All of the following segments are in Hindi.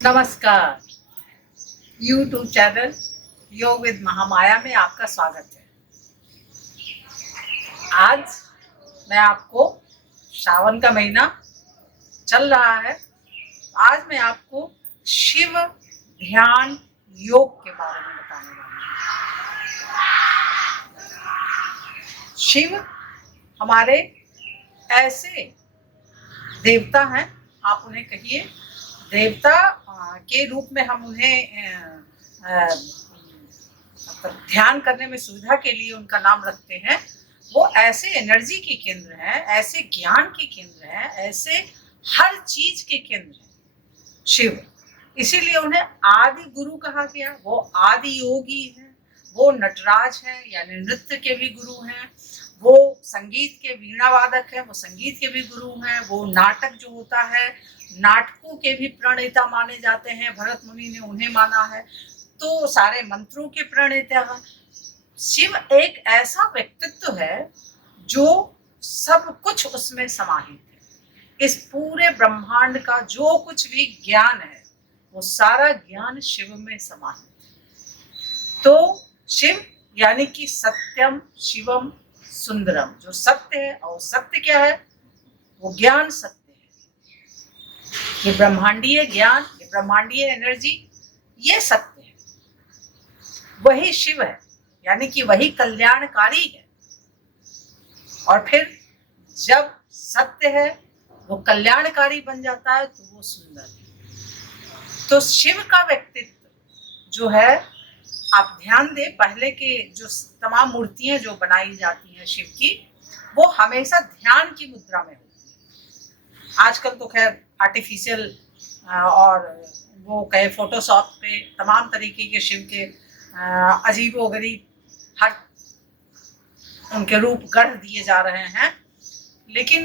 नमस्कार। YouTube चैनल योग विद महामाया में आपका स्वागत है। आज मैं आपको श्रावण का महीना चल रहा है। आज मैं आपको शिव ध्यान योग के बारे में बताने वाली हूँ। शिव हमारे ऐसे देवता हैं, आप उन्हें कहिए देवता के रूप में हम उन्हें मतलब ध्यान करने में सुविधा के लिए उनका नाम रखते हैं। वो ऐसे एनर्जी के केंद्र हैं, ऐसे ज्ञान के केंद्र हैं, ऐसे हर चीज के केंद्र हैं शिव। इसीलिए उन्हें आदि गुरु कहा गया। वो आदि योगी हैं, वो नटराज हैं यानी नृत्य के भी गुरु हैं, वो संगीत के वीणा वादक हैं, वो संगीत के भी गुरु हैं, वो नाटक जो होता है नाटकों के भी प्रणेता माने जाते हैं। भरत मुनि ने उन्हें माना है। तो सारे मंत्रों के प्रणेता हैं। शिव एक ऐसा व्यक्तित्व है जो सब कुछ उसमें समाहित है। इस पूरे ब्रह्मांड का जो कुछ भी ज्ञान है वो सारा ज्ञान शिव में समाहित है। तो शिव यानी कि सत्यम शिवम सुंदरम, जो सत्य है। और सत्य क्या है? वो ज्ञान सत्य है। ये ब्रह्मांडीय ज्ञान, ये ब्रह्मांडीय एनर्जी, ये सत्य है। वही शिव है, यानी कि वही कल्याणकारी है। और फिर जब सत्य है वो कल्याणकारी बन जाता है तो वो सुंदर है। तो शिव का व्यक्तित्व जो है, आप ध्यान दें, पहले के जो तमाम मूर्तियां जो बनाई जाती हैं शिव की, वो हमेशा ध्यान की मुद्रा में होती है। आजकल तो खैर आर्टिफिशियल और वो कहे फोटोशॉप पे तमाम तरीके के शिव के अजीबोगरीब हर उनके रूप गढ़ दिए जा रहे हैं। लेकिन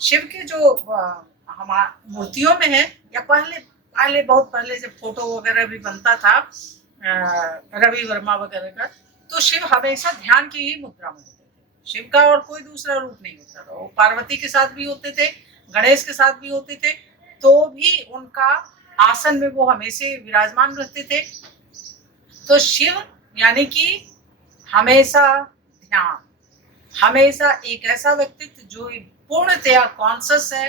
शिव के जो हमारे मूर्तियों में है, या पहले बहुत पहले जब फोटो वगैरह भी बनता था रवि वर्मा वगैरह का, तो शिव हमेशा ध्यान की ही मुद्रा में होते थे। शिव का और कोई दूसरा रूप नहीं होता था। वो पार्वती के साथ भी होते थे, गणेश के साथ भी होते थे, तो भी उनका आसन में वो हमेशा विराजमान रहते थे। तो शिव यानी कि हमेशा ध्यान, हमेशा एक ऐसा व्यक्तित्व जो पूर्णतया कॉन्शियस है।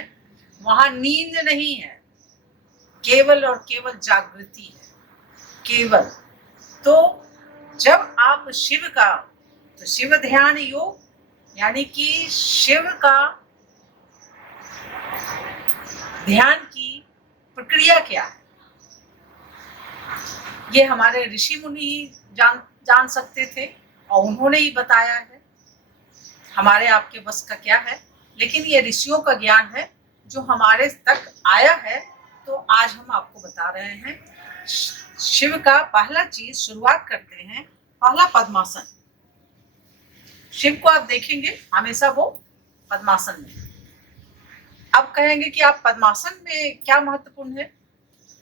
वहां नींद नहीं है, केवल और केवल जागृति है, केवल। तो जब आप शिव का, तो शिव ध्यान योग यानी कि शिव का ध्यान की प्रक्रिया क्या है, ये हमारे ऋषि मुनि ही जान सकते थे और उन्होंने ही बताया है। हमारे आपके बस का क्या है? लेकिन ये ऋषियों का ज्ञान है जो हमारे तक आया है, तो आज हम आपको बता रहे हैं। शिव का पहला चीज शुरुआत करते हैं, पहला पद्मासन। शिव को आप देखेंगे हमेशा वो पद्मासन में। अब कहेंगे कि आप पद्मासन में क्या महत्वपूर्ण है?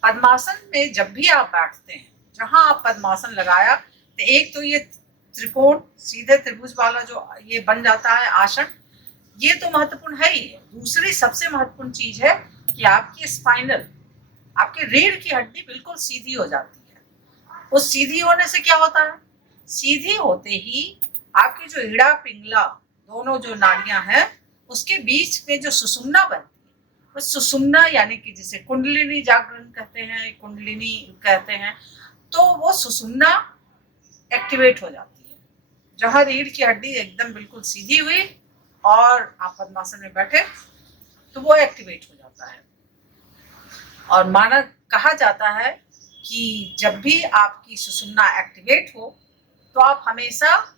पद्मासन में जब भी आप बैठते हैं, जहां आप पद्मासन लगाया, तो एक तो ये त्रिकोण सीधे त्रिभुज वाला जो ये बन जाता है आसन, ये तो महत्वपूर्ण है ही। दूसरी सबसे महत्वपूर्ण चीज है कि आपकी स्पाइनल, आपकी रीढ़ की हड्डी बिल्कुल सीधी हो जाती है। उस सीधी होने से क्या होता है? सीधी होते ही आपकी जो रीढ़ा पिंगला दोनों जो नाड़ियां हैं, उसके बीच में जो सुषुम्ना बनती है, वो सुषुम्ना यानी कि जिसे कुंडलिनी जागरण कहते हैं, कुंडलिनी कहते हैं, तो वो सुषुम्ना एक्टिवेट हो जाती है। जहां रीढ़ की हड्डी एकदम बिल्कुल सीधी हुई और आप पद्मासन में बैठे, तो वो एक्टिवेट हो जाता है। और माना कहा जाता है कि जब भी आपकी सुषुम्ना एक्टिवेट हो, तो आप हमेशा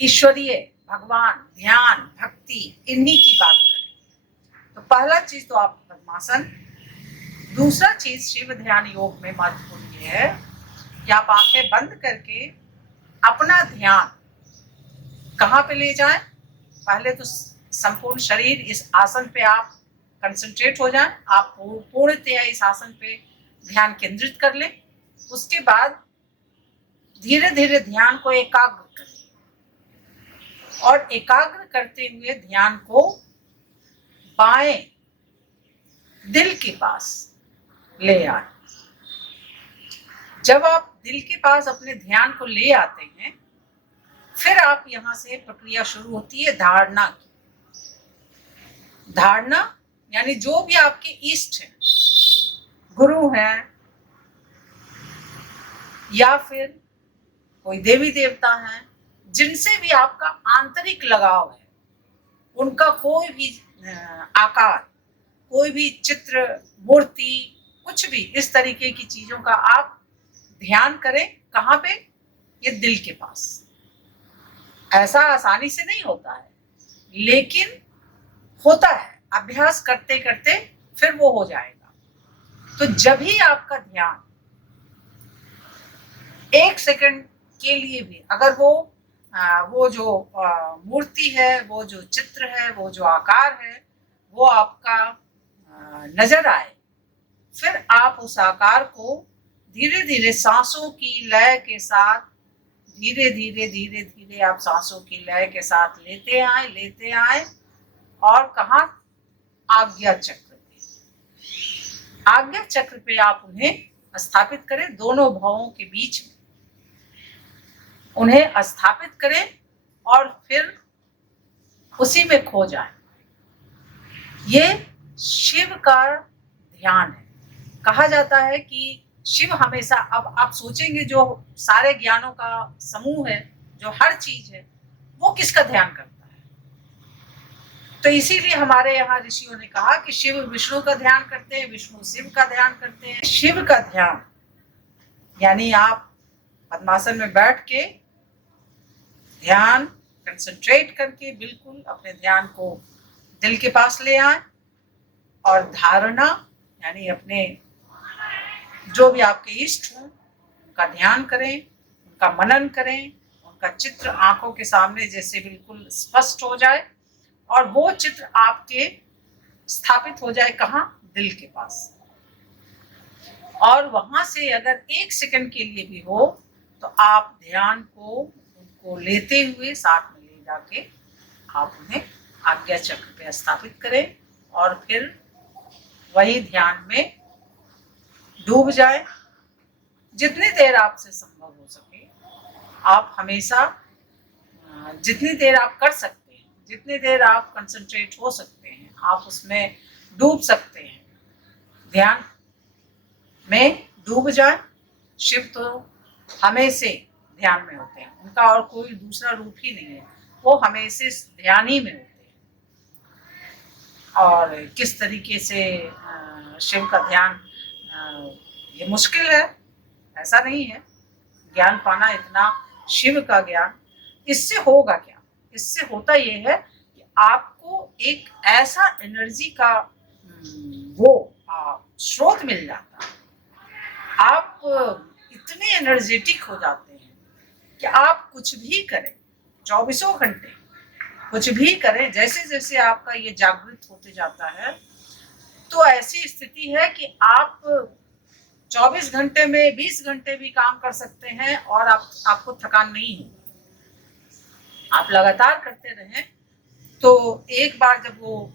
ईश्वरीय, भगवान, ध्यान, भक्ति, इन्हीं की बात करें। तो पहला चीज तो आप पद्मासन। दूसरा चीज शिव ध्यान योग में महत्वपूर्ण ये है कि आप आंखें बंद करके अपना ध्यान कहाँ पे ले जाएं? पहले तो संपूर्ण शरीर इस आसन पे आप कंसंट्रेट हो जाएं। आप पूर्णतया इस आसन पे ध्यान केंद्रित कर लें। उसके बाद धीरे धीरे ध्यान को एकाग्र करें, और एकाग्र करते हुए ध्यान को बाएं दिल के पास ले आए। जब आप दिल के पास अपने ध्यान को ले आते हैं, फिर आप यहां से प्रक्रिया शुरू होती है धारणा की। धारणा यानी जो भी आपके इष्ट हैं, गुरु हैं या फिर कोई देवी देवता हैं, जिनसे भी आपका आंतरिक लगाव है, उनका कोई भी आकार, कोई भी चित्र, मूर्ति, कुछ भी इस तरीके की चीजों का आप ध्यान करें। कहाँ पे? ये दिल के पास। ऐसा आसानी से नहीं होता है, लेकिन होता है। अभ्यास करते करते फिर वो हो जाएगा। तो जब ही आपका ध्यान 1 सेकंड के लिए भी, अगर वो जो मूर्ति है, वो जो चित्र है, वो जो आकार है, वो आपका नजर आए, फिर आप उस आकार को धीरे धीरे सांसों की लय के साथ, धीरे धीरे आप सांसों की लय के साथ लेते आए और कहाँ? आज्ञा चक्र पे। आज्ञा चक्र पे आप उन्हें स्थापित करें, दोनों भावों के बीच में उन्हें स्थापित करें और फिर उसी में खो जाएं। ये शिव का ध्यान है। कहा जाता है कि शिव हमेशा, अब आप सोचेंगे जो सारे ज्ञानों का समूह है, जो हर चीज है, वो किसका ध्यान करता है? तो इसीलिए हमारे यहाँ ऋषियों ने कहा कि शिव विष्णु का ध्यान करते हैं, विष्णु शिव का ध्यान करते हैं। शिव का ध्यान यानी आप पद्मासन में बैठ के ध्यान कंसंट्रेट करके बिल्कुल अपने ध्यान को दिल के पास ले आए और धारणा यानी अपने जो भी आपके इष्ट हों उनका ध्यान करें, उनका मनन करें, उनका चित्र आंखों के सामने जैसे बिल्कुल स्पष्ट हो जाए और वो चित्र आपके स्थापित हो जाए। कहाँ? दिल के पास। और वहां से अगर 1 सेकंड के लिए भी हो तो आप ध्यान को उनको लेते हुए साथ में ले जाके आप उन्हें आज्ञा चक्र पे स्थापित करें और फिर वही ध्यान में डूब जाए। जितनी देर आपसे संभव हो सके आप हमेशा, जितनी देर आप कर सकते हैं, जितनी देर आप कंसंट्रेट हो सकते हैं, आप उसमें डूब सकते हैं। ध्यान में डूब जाए। शिव तो हमेशा ध्यान में होते हैं, उनका और कोई दूसरा रूप ही नहीं है, वो हमेशा ध्यान ही में होते हैं। और किस तरीके से शिव का ध्यान, ये मुश्किल है, ऐसा नहीं है। ज्ञान पाना इतना, शिव का ज्ञान, इससे होगा क्या? इससे होता ये है कि आपको एक ऐसा एनर्जी का वो स्रोत मिल जाता है। आप इतने एनर्जेटिक हो जाते हैं कि आप कुछ भी करें, 24 घंटे कुछ भी करें, जैसे जैसे आपका ये जागृत होते जाता है तो ऐसी स्थिति है कि आप 24 घंटे में 20 घंटे भी काम कर सकते हैं और आपको थकान नहीं होगी। आप लगातार करते रहें तो एक बार जब वो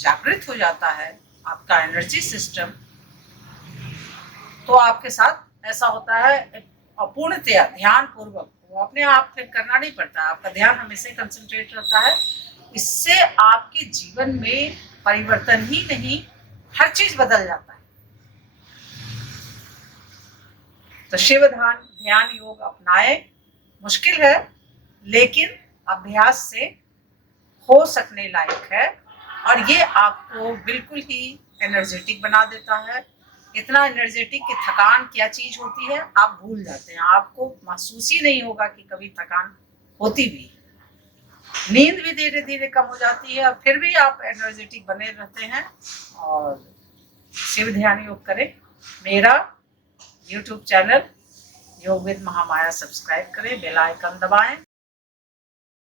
जागृत हो जाता है आपका एनर्जी सिस्टम, तो आपके साथ ऐसा होता है अपूर्णतया ध्यान पूर्वक, वो अपने आप फिर करना नहीं पड़ता, आपका ध्यान हमेशा कंसंट्रेट रहता है। इससे आपके जीवन में परिवर्तन ही नहीं, हर चीज बदल जाता है। तो शिव ध्यान योग अपनाए। मुश्किल है लेकिन अभ्यास से हो सकने लायक है और ये आपको बिल्कुल ही एनर्जेटिक बना देता है। इतना एनर्जेटिक कि थकान क्या चीज होती है आप भूल जाते हैं, आपको महसूस ही नहीं होगा कि कभी थकान होती भी। नींद भी धीरे धीरे कम हो जाती है और फिर भी आप एनर्जेटिक बने रहते हैं। और शिव ध्यान योग करें। मेरा YouTube चैनल योग विद महामाया सब्सक्राइब करें, बेल आइकन दबाएं।